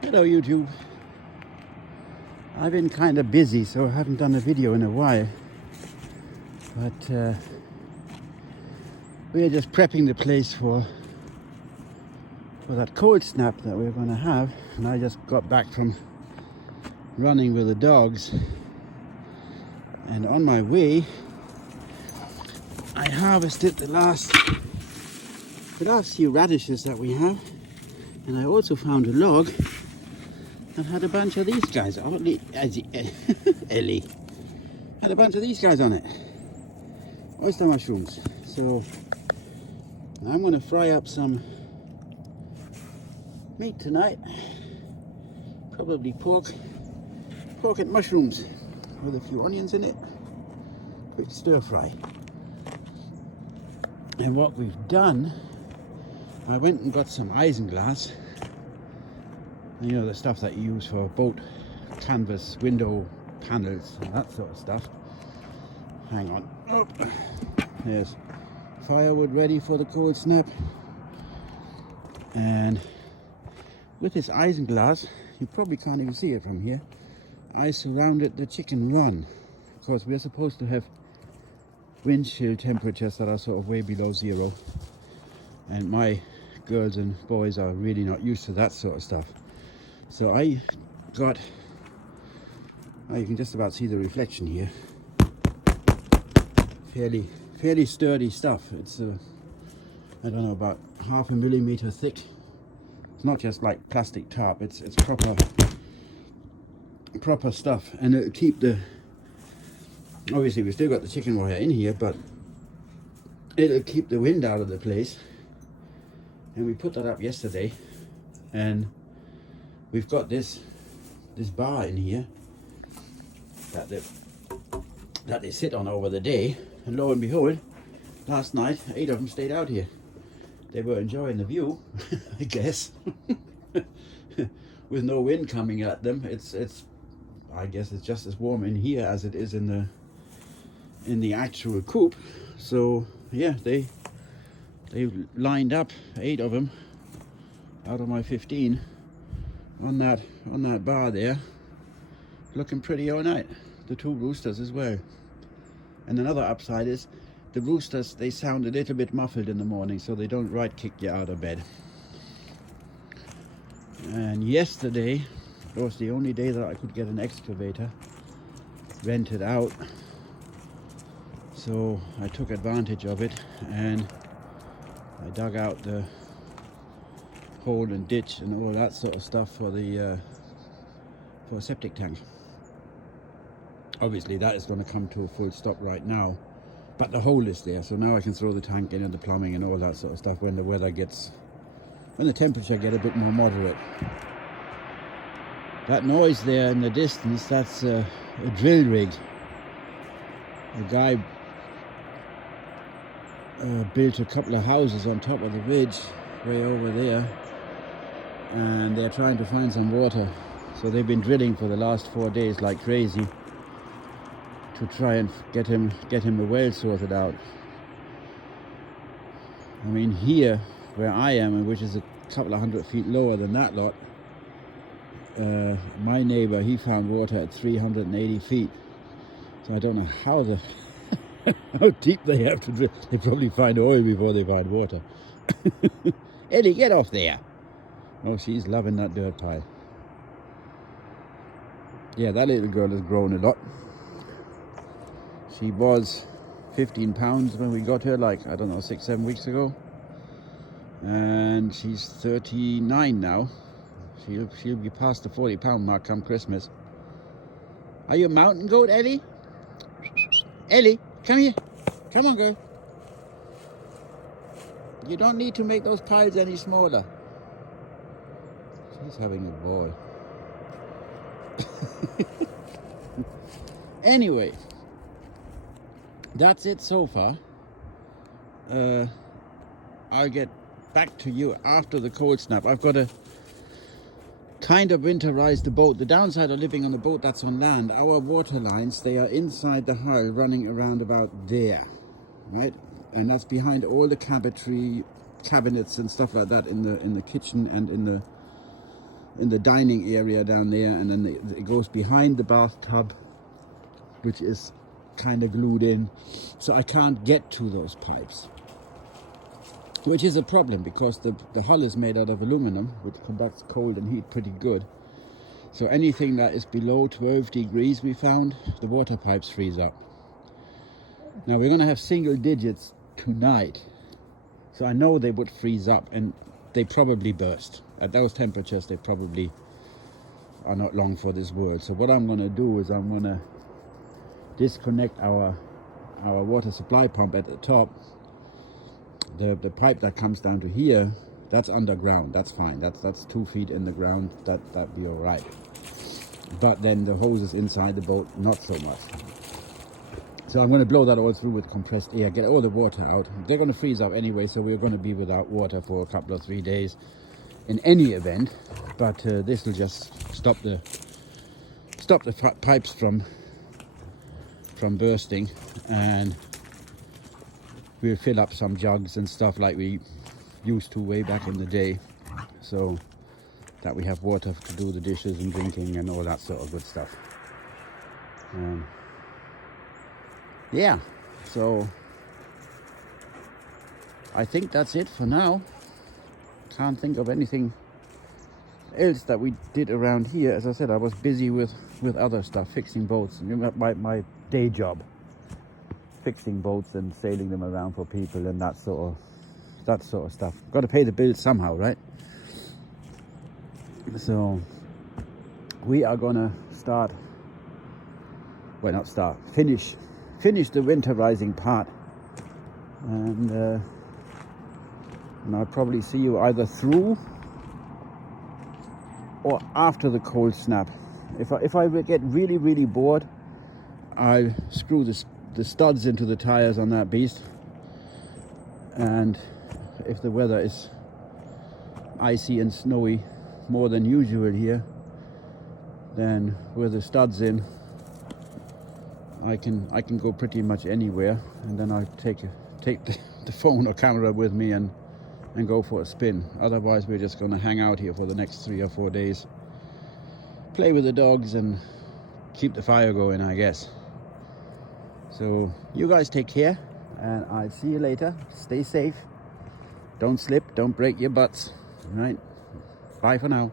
Hello YouTube. I've been kind of busy, so I haven't done a video in a while. But we're just prepping the place for that cold snap that we're going to have. And I just got back from running with the dogs. And on my way, I harvested the last few radishes that we have. And I also found a log that had a bunch of these guys. Ellie had a bunch of these guys on it. Oyster mushrooms. So I'm going to fry up some meat tonight. Probably pork and mushrooms with a few onions in it. Quick stir fry. And what we've done, I went and got some isinglass. You know, the stuff that you use for boat canvas, window panels, and that sort of stuff. Hang on. Oh, there's firewood ready for the cold snap. And with this isinglass, you probably can't even see it from here, I surrounded the chicken run. Because we're supposed to have wind chill temperatures that are sort of way below zero. And my girls and boys are really not used to that sort of stuff. So I got, you can just about see the reflection here, fairly sturdy stuff. It's I don't know, about 0.5 millimeter thick. It's not just like plastic tarp, it's proper stuff, and it'll keep the, obviously we've still got the chicken wire in here, but it'll keep the wind out of the place. And we put that up yesterday, and we've got this bar in here that they sit on over the day, and lo and behold, last night 8 of them stayed out here. They were enjoying the view, I guess. With no wind coming at them, I guess it's just as warm in here as it is in the actual coop. So yeah, they lined up 8 of them out of my 15 on that bar there, looking pretty all night. The 2 roosters as well. And another upside is the roosters, they sound a little bit muffled in the morning, so they don't right kick you out of bed. And yesterday was the only day that I could get an excavator rented out, so I took advantage of it and I dug out the hole and ditch and all that sort of stuff for the for a septic tank. Obviously that is going to come to a full stop right now, but the hole is there, so now I can throw the tank in and the plumbing and all that sort of stuff when the temperature get a bit more moderate. That noise there in the distance, that's a drill rig. The guy built a couple of houses on top of the ridge way over there, and they're trying to find some water, so they've been drilling for the last 4 days like crazy to try and get him a well sorted out. I mean, here where I am, and which is a couple of 100 feet lower than that lot, my neighbor, he found water at 380 feet. So I don't know how how deep they have to drill. They probably find oil before they find water. Ellie, get off there. Oh, she's loving that dirt pile. Yeah, that little girl has grown a lot. She was 15 pounds when we got her, like, I don't know, 6-7 weeks ago. And she's 39 now. She'll be past the 40-pound mark come Christmas. Are you a mountain goat, Ellie? Ellie, come here. Come on, girl. You don't need to make those piles any smaller. She's having a ball. Anyway, that's it so far. I'll get back to you after the cold snap. I've got to kind of winterize the boat. The downside of living on a boat that's on land, our water lines, they are inside the hull, running around about there, right? And that's behind all the cabinets and stuff like that in the kitchen and in the dining area down there, and then it goes behind the bathtub, which is kind of glued in, so I can't get to those pipes, which is a problem because the hull is made out of aluminum, which conducts cold and heat pretty good. So anything that is below 12 degrees, we found, the water pipes freeze up. Now we're going to have single digits tonight, so I know they would freeze up, and they probably burst. At those temperatures, they probably are not long for this world. So what I'm going to do is I'm going to disconnect our water supply pump at the top. The pipe that comes down to here, that's underground. That's fine. That's 2 feet in the ground. That'd be all right. But then the hoses inside the boat, not so much. So I'm going to blow that all through with compressed air, get all the water out. They're going to freeze up anyway, so we're going to be without water for a couple of 3 days in any event. But this will just stop the pipes from bursting, and we'll fill up some jugs and stuff like we used to way back in the day, so that we have water to do the dishes and drinking and all that sort of good stuff. Yeah, so I think that's it for now. Can't think of anything else that we did around here. As I said, I was busy with other stuff, fixing boats. My day job, fixing boats and sailing them around for people and that sort of stuff. Got to pay the bills somehow, right? So we are gonna finish the winterizing part, and I'll probably see you either through or after the cold snap. If I get really bored, I'll screw the studs into the tires on that beast, and if the weather is icy and snowy more than usual here, then with the studs in, I can go pretty much anywhere, and then I'll take the phone or camera with me and go for a spin. Otherwise, we're just going to hang out here for the next 3 or 4 days, play with the dogs and keep the fire going, I guess. So you guys take care, and I'll see you later. Stay safe, don't slip, don't break your butts. All right, bye for now.